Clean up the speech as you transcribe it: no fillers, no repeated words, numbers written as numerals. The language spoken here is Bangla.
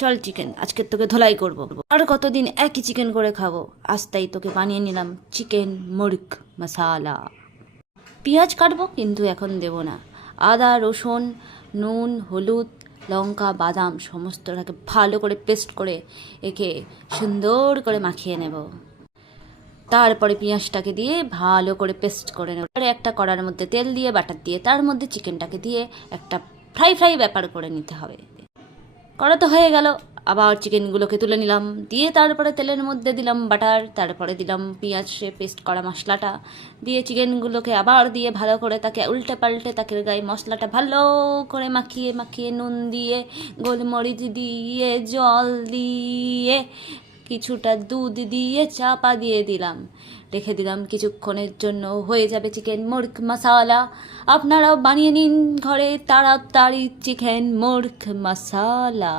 চল চিকেন আজকে তোকে ধোলাই করব। আর কতদিন একই চিকেন করে খাবো, আজ তাই তোকে বানিয়ে নিলাম চিকেন মুরগ মশালা। পেঁয়াজ কাটবো কিন্তু এখন দেব না। আদা রসুন নুন হলুদ লঙ্কা বাদাম সমস্তটাকে ভালো করে পেস্ট করে একে সুন্দর করে মাখিয়ে নেব। তারপরে পেঁয়াজটাকে দিয়ে ভালো করে পেস্ট করে নেব। তারপরে একটা কড়ার মধ্যে তেল দিয়ে বাটার দিয়ে তার মধ্যে চিকেনটাকে দিয়ে একটা ফ্রাই ফ্রাই ব্যাপার করে নিতে হবে। করা তো হয়ে গেল, আবার চিকেনগুলোকে তুলে নিলাম, দিয়ে তারপরে তেলের মধ্যে দিলাম বাটার, তারপরে দিলাম পেঁয়াজে পেস্ট করা মশলাটা, দিয়ে চিকেনগুলোকে আবার দিয়ে ভালো করে তাকে উল্টে পাল্টে তাকে গায়ে মশলাটা ভালো করে মাখিয়ে মাখিয়ে নুন দিয়ে গোলমরিচ দিয়ে জল দিয়ে কিছুটা দুধ দিয়ে চাপা দিয়ে দিলাম, রেখে দিলাম কিছুক্ষণের জন্য। হয়ে যাবে চিকেন মুরগ মশালা। আপনারাও বানিয়ে নিন ঘরে তাড়াতাড়ি চিকেন মুরগ মশালা।